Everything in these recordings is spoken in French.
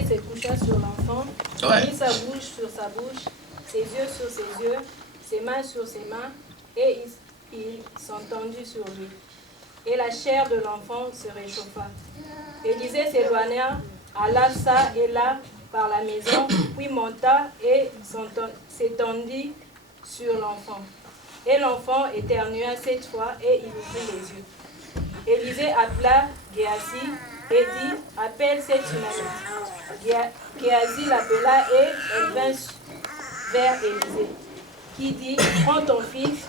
il se coucha sur l'enfant, mit sa bouche sur sa bouche, ses yeux sur ses yeux, ses mains sur ses mains, et il s'entendit sur lui. Et la chair de l'enfant se réchauffa. Élisée s'éloigna, alla ça et là par la maison, puis monta et s'étendit sur l'enfant. Et l'enfant éternua 7 fois et il ouvrit les yeux. Élisée appela Géasi et dit, appelle cette Sunamite. Géasi l'appela et elle vint vers Élisée, qui dit, prends ton fils.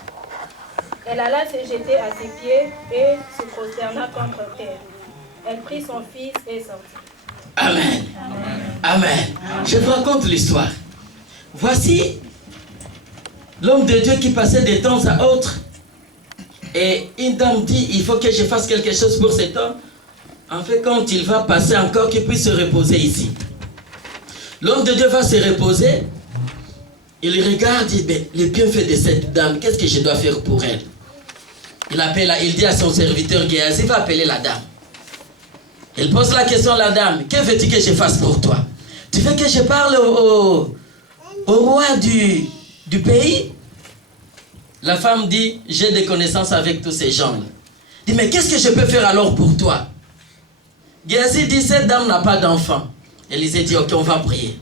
Elle alla se jeter à ses pieds et se prosterna contre terre. Elle prit son fils et sortit. Amen. Amen. Je vous raconte l'histoire. Voici l'homme de Dieu qui passait de temps à autre. Et une dame dit, il faut que je fasse quelque chose pour cet homme. En fait, quand il va passer encore, qu'il puisse se reposer ici. L'homme de Dieu va se reposer. Il regarde, il dit, les bienfaits de cette dame, qu'est-ce que je dois faire pour elle? Il dit à son serviteur Géasi, va appeler la dame. Il pose la question à la dame, que veux-tu que je fasse pour toi? Tu veux que je parle au roi du pays? La femme dit, j'ai des connaissances avec tous ces gens-là. Dit, mais qu'est-ce que je peux faire alors pour toi? Géasi dit, cette dame n'a pas d'enfant. Élisée dit, ok, on va prier.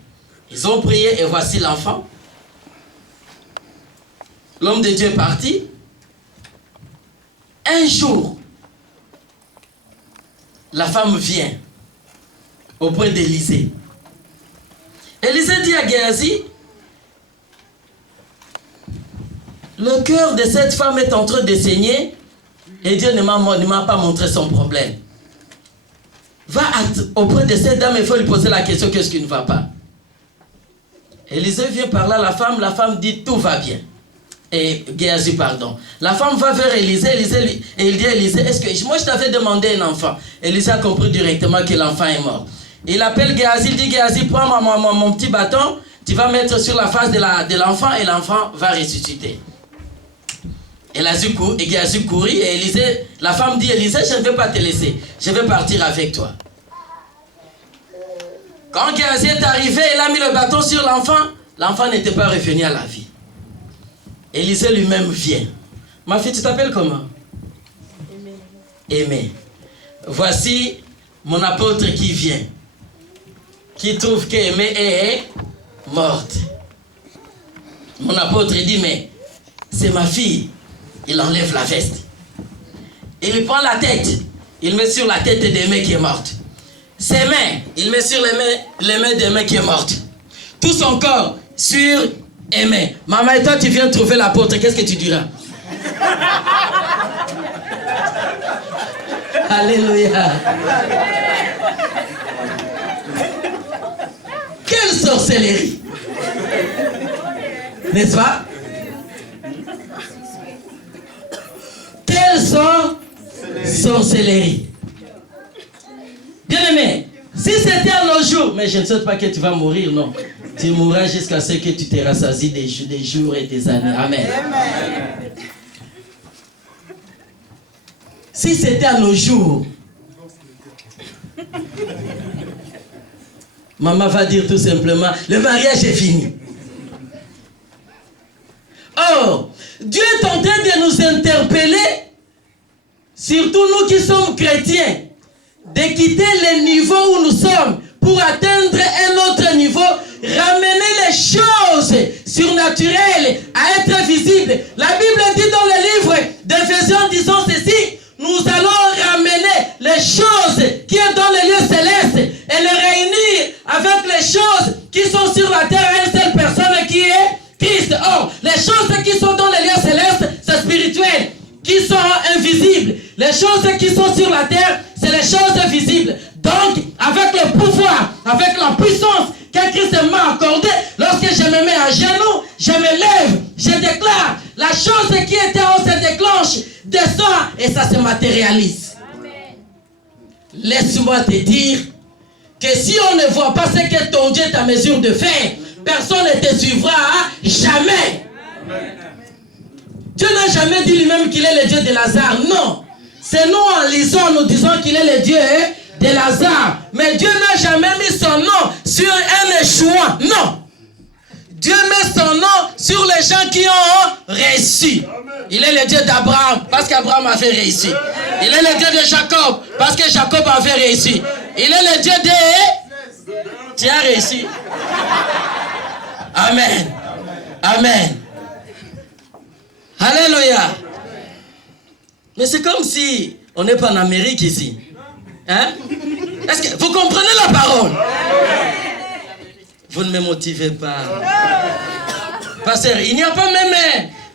Ils ont prié et voici l'enfant. L'homme de Dieu est parti. Un jour, la femme vient auprès d'Élisée. Élisée dit à Géasi, le cœur de cette femme est en train de saigner et Dieu ne m'a pas montré son problème. Va auprès de cette dame, il faut lui poser la question, qu'est-ce qui ne va pas? Élisée vient parler à la femme dit tout va bien. Et Géasi, pardon. La femme va vers Élisée, et il dit à Élisée, est-ce que moi je t'avais demandé un enfant? Élisée a compris directement que l'enfant est mort. Il appelle Géasi, il dit Géasi, prends mon petit bâton, tu vas mettre sur la face de l'enfant et l'enfant va ressusciter. Et Géasi courit et Élisée, la femme dit Élisée, je ne vais pas te laisser, je vais partir avec toi. Quand Géasi est arrivé, il a mis le bâton sur l'enfant, l'enfant n'était pas revenu à la vie. Élisée lui-même vient. Ma fille, tu t'appelles comment? Aimé. Voici mon apôtre qui vient, qui trouve qu'Aimé est morte. Mon apôtre dit, mais c'est ma fille. Il enlève la veste. Il lui prend la tête. Il met sur la tête d'Aimé qui est morte. Ses mains, il met sur les mains d'Aimé qui est morte. Tout son corps sur Aimé. Maman, et toi, tu viens trouver l'apôtre, qu'est-ce que tu diras? Alléluia. Quelle sorcellerie! N'est-ce pas? Quelle sorcellerie! Bien aimé, si c'était à nos jours, mais je ne souhaite pas que tu vas mourir, non. Tu mourras jusqu'à ce que tu te rassasies des jours et des années. Amen. Amen. Si c'était à nos jours, maman va dire tout simplement, le mariage est fini. Or, Dieu est en train de nous interpeller, surtout nous qui sommes chrétiens, de quitter le niveau où nous sommes pour atteindre un autre niveau, ramener les choses surnaturelles à être visibles. La Bible dit dans le livre d'Éphésiens disant ceci, nous allons ramener les choses qui sont dans les lieux célestes et les réunir avec les choses qui sont sur la terre à une seule personne qui est Christ. Or, les choses qui sont dans les lieux célestes, c'est spirituel, qui sont invisibles. Les choses qui sont sur la terre, c'est les choses visibles. Donc, avec le pouvoir, avec la puissance que Christ m'a accordée, lorsque je me mets à genoux, je me lève, je déclare, la chose qui était en haut se déclenche, descend et ça se matérialise. Amen. Laisse-moi te dire que si on ne voit pas ce que ton Dieu est en mesure de faire, personne ne te suivra jamais. Amen. Dieu n'a jamais dit lui-même qu'il est le Dieu de Lazare. Non. C'est nous en lisant, nous disons qu'il est le Dieu de Lazare. Mais Dieu n'a jamais mis son nom sur un échouant. Non. Dieu met son nom sur les gens qui ont réussi. Il est le Dieu d'Abraham parce qu'Abraham avait réussi. Il est le Dieu de Jacob parce que Jacob avait réussi. Il est le Dieu de... Tu as réussi. Amen. Amen. Alléluia. Mais c'est comme si on n'est pas en Amérique ici. Hein? Est-ce que vous comprenez la parole? Vous ne me motivez pas. Pasteur, il n'y a pas même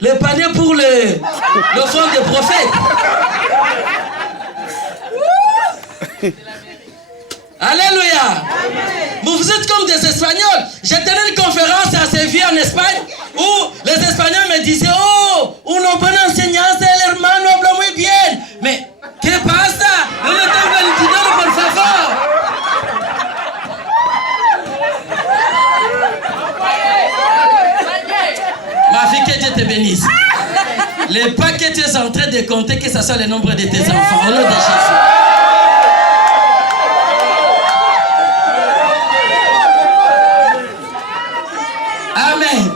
le panier pour l'offrande des prophètes. Alléluia. Vous êtes comme des Espagnols. J'ai tenu une conférence à Séville en Espagne où les Espagnols me disaient: oh, una buena enseñanza, el hermano habla muy bien. Mais, ¿qué pasa? No me tengo el dinero, por favor. Ma fille, que Dieu te bénisse. Les pas que tu es en train de compter, que ce soit le nombre de tes enfants. Au nom de Jésus. Amen.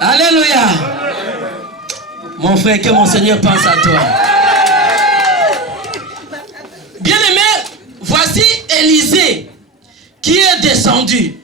Alléluia. Mon frère, que mon Seigneur pense à toi. Bien-aimé, voici Élisée qui est descendu.